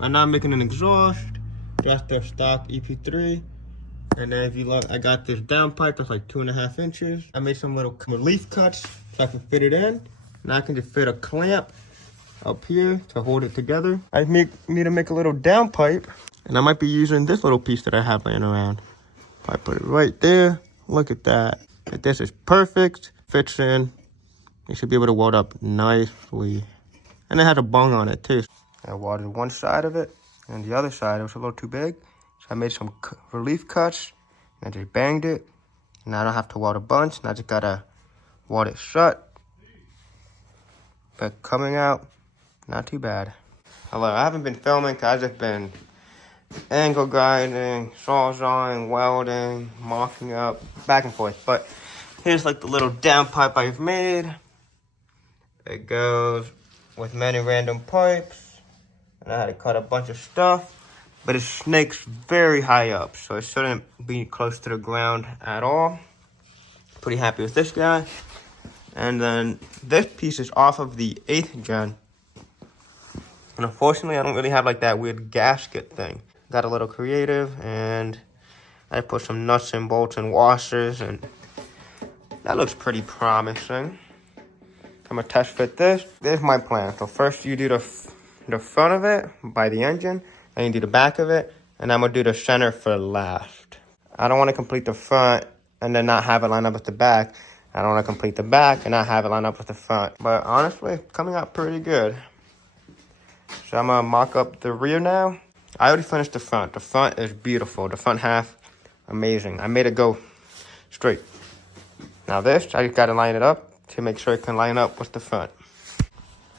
Right now I'm making an exhaust, just their stock EP3. And then if you look, I got this downpipe that's like 2.5 inches. I made some little relief cuts so I can fit it in. Now I can just fit a clamp up here to hold it together. I need to make a little downpipe, and I might be using this little piece that I have laying around. If I put it right there, look at that. If this is perfect, fits in. You should be able to weld up nicely. And it has a bung on it too. I welded one side of it, and the other side, it was a little too big. So I made some relief cuts, and I just banged it. Now I don't have to weld a bunch, and I just gotta weld it shut. But coming out, not too bad. Hello, I haven't been filming because I've just been angle grinding, sawzawing, welding, marking up, back and forth. But here's like the little downpipe I've made. It goes with many random pipes. And I had to cut a bunch of stuff. But it snakes very high up, so it shouldn't be close to the ground at all. Pretty happy with this guy. And then this piece is off of the 8th gen. And unfortunately, I don't really have like that weird gasket thing. Got a little creative, and I put some nuts and bolts and washers, and that looks pretty promising. I'm gonna test fit this. There's my plan. So first you do the front of it by the engine, then you do the back of it, and I'm gonna do the center for last. I don't wanna complete the front and then not have it line up with the back. I don't wanna complete the back and not have it line up with the front. But honestly, coming out pretty good. So I'm gonna mock up the rear now. I already finished the front. The front is beautiful. The front half, amazing. I made it go straight. Now this, I just gotta line it up to make sure it can line up with the front.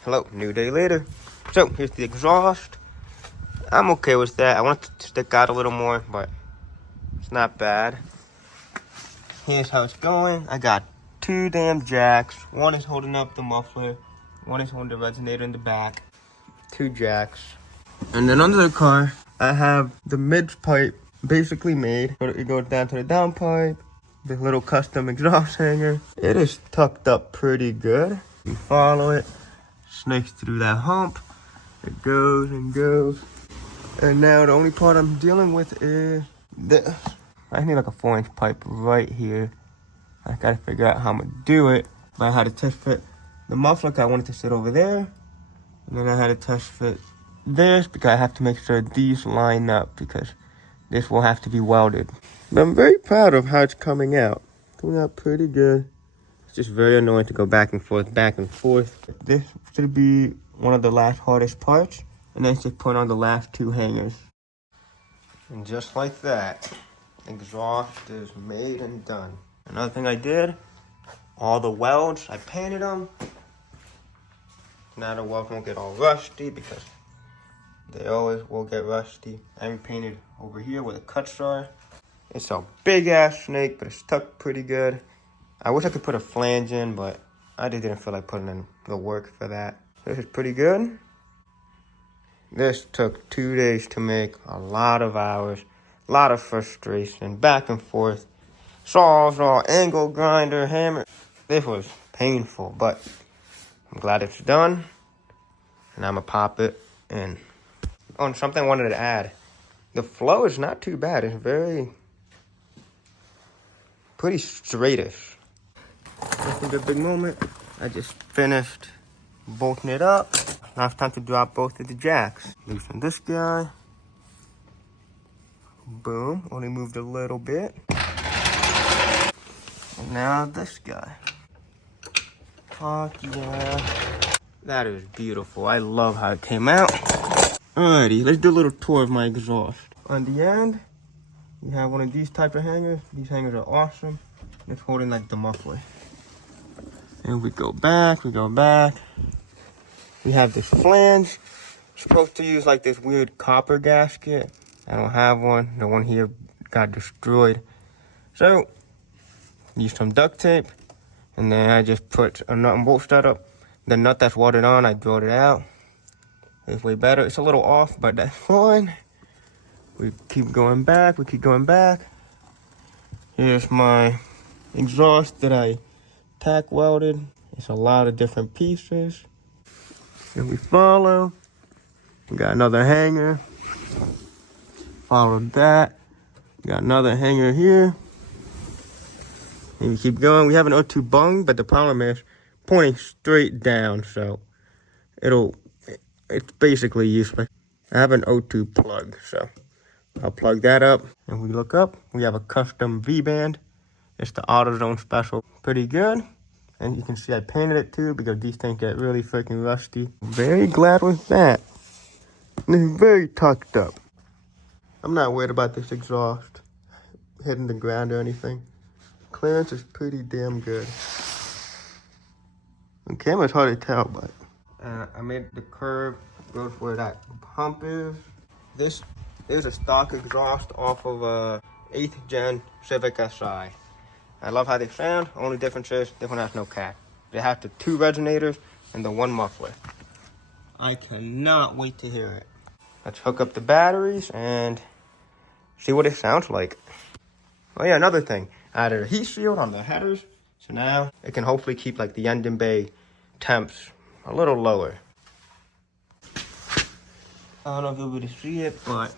Hello, new day later. So here's the exhaust. I'm okay with that. I want it to stick out a little more, but it's not bad. Here's how it's going. I got 2 damn jacks. One is holding up the muffler. One is holding the resonator in the back. 2 jacks. And then under the car, I have the mid pipe basically made. It goes down to the downpipe. The little custom exhaust hanger. It is tucked up pretty good. You follow it, snakes through that hump. It goes and goes. And now the only part I'm dealing with is this. I need like a 4-inch pipe right here. I gotta figure out how I'm gonna do it. But I had to test fit the muffler because I wanted to sit over there. And then I had to test fit this because I have to make sure these line up because this will have to be welded. But I'm very proud of how it's coming out. Coming out pretty good. It's just very annoying to go back and forth, back and forth. This should be one of the last hardest parts. And then just put on the last 2 hangers. And just like that, exhaust is made and done. Another thing I did, all the welds, I painted them. Now the welds won't get all rusty because they always will get rusty. I painted over here where the cuts are. It's a big ass snake, but it's stuck pretty good. I wish I could put a flange in, but I just didn't feel like putting in the work for that. This is pretty good. This took 2 days to make, a lot of hours, a lot of frustration, back and forth. Saw, angle grinder, hammer. This was painful, but I'm glad it's done. And I'm gonna pop it in. Oh, and something I wanted to add. The flow is not too bad. It's pretty straightish. This is a big moment. I just finished bolting it up. Now it's time to drop both of the jacks. Loosen this guy. Boom. Only moved a little bit. And now this guy. Fuck yeah. That is beautiful. I love how it came out. Alrighty, let's do a little tour of my exhaust. On the end, you have one of these type of hangers. These hangers are awesome. It's holding like the muffler. And we go back, We have this flange. Supposed to use like this weird copper gasket. I don't have one. The one here got destroyed. So, use some duct tape. And then I just put a nut and bolt stud up. The nut that's welded on, I drilled it out. It's way better. It's a little off, but that's fine. We keep going back. Here's my exhaust that I tack welded. It's a lot of different pieces. And we follow. We got another hanger. Follow that. We got another hanger here. And we keep going. We have an O2 bung, but the problem is pointing straight down, so it's basically useless. I have an O2 plug, so I'll plug that up. And we look up, we have a custom V-band. It's the AutoZone special. Pretty good. And you can see I painted it too because these things get really freaking rusty. Very glad with that. And it's very tucked up. I'm not worried about this exhaust hitting the ground or anything. Clearance is pretty damn good. On camera it's hard to tell, but I made the curve goes where that pump is. This is a stock exhaust off of a 8th gen Civic Si. I love how they sound. Only difference is this one has no cat. It has the 2 resonators and the 1 muffler. I cannot wait to hear it. Let's hook up the batteries and see what it sounds like. Oh yeah, another thing. I added a heat shield on the headers, so now it can hopefully keep like the engine bay temps a little lower. I don't know if you'll be able to see it, but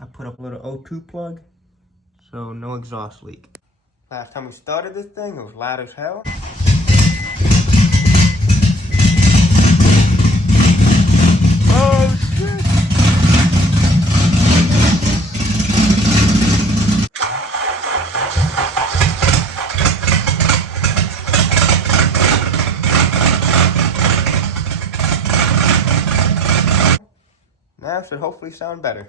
I put up a little O2 plug, so no exhaust leak. Last time we started this thing, it was loud as hell. Oh shit! Now it should hopefully sound better.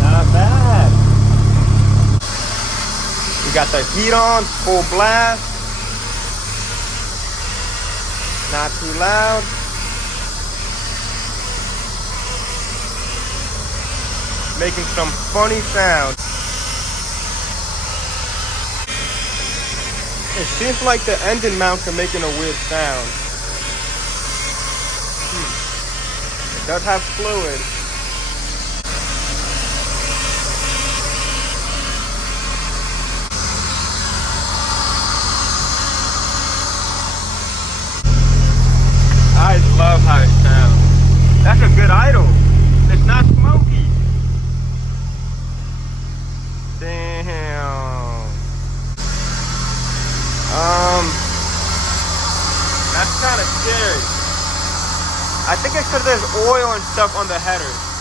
Not bad. We got the heat on, full blast. Not too loud. Making some funny sounds. It seems like the engine mounts are making a weird sound. It does have fluid. I love how it sounds. That's a good idle. It's not smoky. Damn. That's kind of scary. I think it's because there's oil and stuff on the headers.